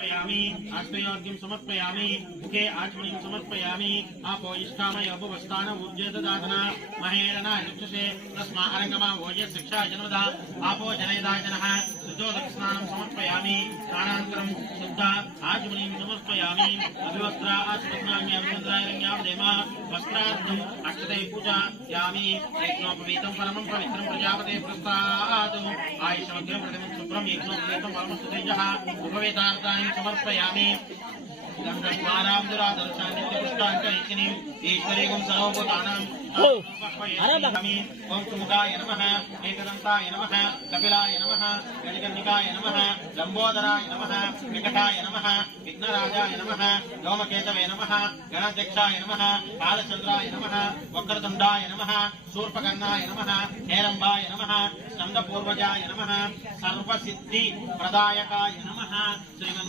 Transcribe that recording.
समर्पयामि आश्रयोर्घ्यं समर्पयामि मुखे आचमनीं समर्पयामि आपो इष्टामय उपवस्थान ऊर्जेददातना महेरना युक्षसे तस्मा अरंगमा वोजे शिक्षा जन्मदा आपो जनयदा जनः शुद्धोदक स्नानं समर्पयामि स्नानानन्तरं शुद्ध आचमनीं समर्पयामि अभिवस्त्रा आचमनाम्याभिवस्त्रायरण्यावदेमा वस्त्रार्थम् अक्षते पूजायामि यज्ञोपवीतं परमं पवित्रं प्रजापते प्रस्तादु आयुषमग्रं प्रतिमं शुभ्रं यज्ञोपवीतं परमं सुतेजः उपवेतार्थानि समर्पयामि गन्धद्वाराब्दुरादर्शान्नित्यपुष्टान्तरिक्षिणीम् ईश्वरीगुं सर्वभूतानाम् ओम सुमुखाय नमः एकदन्ताय नमः कपिलाय नमः गजकर्णिकाय नमः लंबोदराय नमः विकटाय नमः विघ्नराजाय नमः व्योमकेतवे नमः गणाध्यक्षाय नमः कालचंद्राय नमः वक्रतुण्डाय नमः शूर्पकर्णाय नमः हेरम्बाय नमः स्कन्दपूर्वजाय नमः सर्वसिद्धि प्रदायकाय नमः श्रीमन्